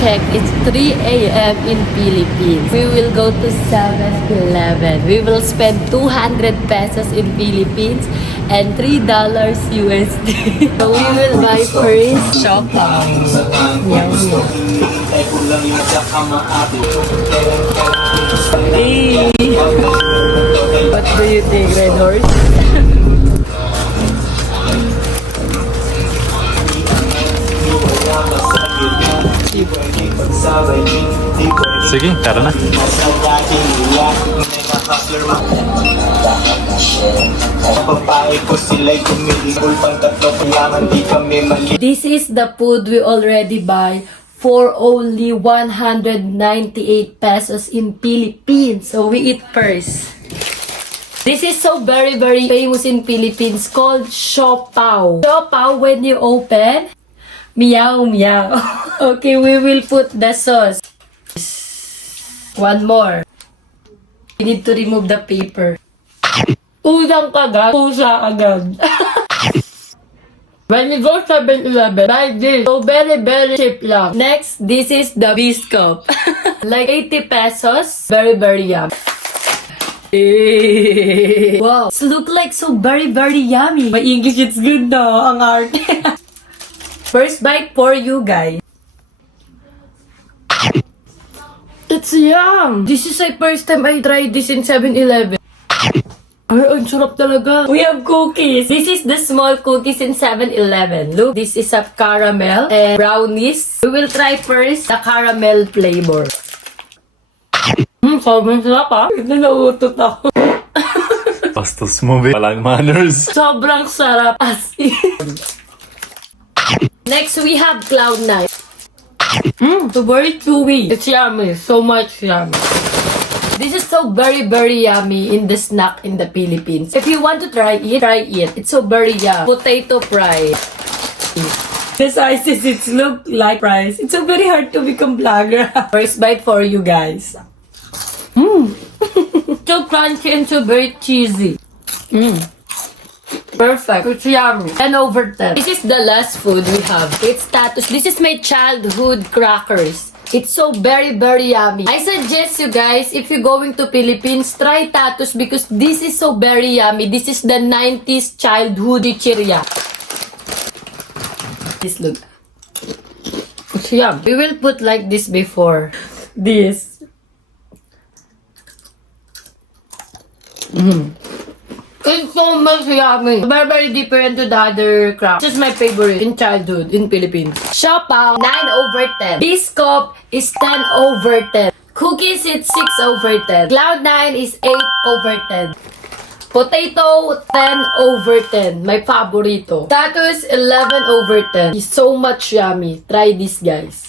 check. It's 3 a.m. in Philippines. We will go to 7-Eleven. We will spend 200 pesos in Philippines and $3 USD. So we will buy first Shopao. Hey! What do you think, Red Horse? Sige, tara na. This is the food we already buy for only 198 pesos in Philippines. So we eat first. This is so very famous in Philippines called Siopao. Siopao, when you open, meow meow. Okay, we will put the sauce. One more. We need to remove the paper. Udang kagad, pusa agad. When you go 7-Eleven, buy this. So very cheap lang. Next, this is the Biscup. Like 80 pesos. Very yummy. Wow, it look like so very yummy. My English is good na, ang art. First bite for you guys. It's yum! This is the first time I tried this in 7-Eleven. Ay, ang sarap talaga. We have cookies. This is the small cookies in 7-Eleven. Look, this is a caramel and brownies. We will try first the caramel flavor. Sobrang sarap ah. Nauutot ako. Bastos mo, be. Walang manners. Sobrang sarap as in. Next, we have Cloud9. So very chewy. It's yummy. So much yummy. This is so very yummy in the snack in the Philippines. If you want to try it. It's so very yummy. Potato fry. The sizes, it look like fries. It's so very hard to become vlogger. First bite for you guys. So crunchy and so very cheesy. Perfect. It's yummy. 10/10. This is the last food we have. It's Tatus. This is my childhood crackers. It's so very yummy. I suggest you guys, if you're going to Philippines, try Tatus because this is so very yummy. This is the 90s childhood chicheria. This look. It's yum. We will put like this before. This. It's so much yummy. Very different to the other crap. This is my favorite in childhood in Philippines. Siopao, 9/10. Biscup is 10/10. Cookies, it's 6/10. Cloud9 is 8/10. Potato, 10/10. My favorito. Tatus, 11/10. It's so much yummy. Try this, guys.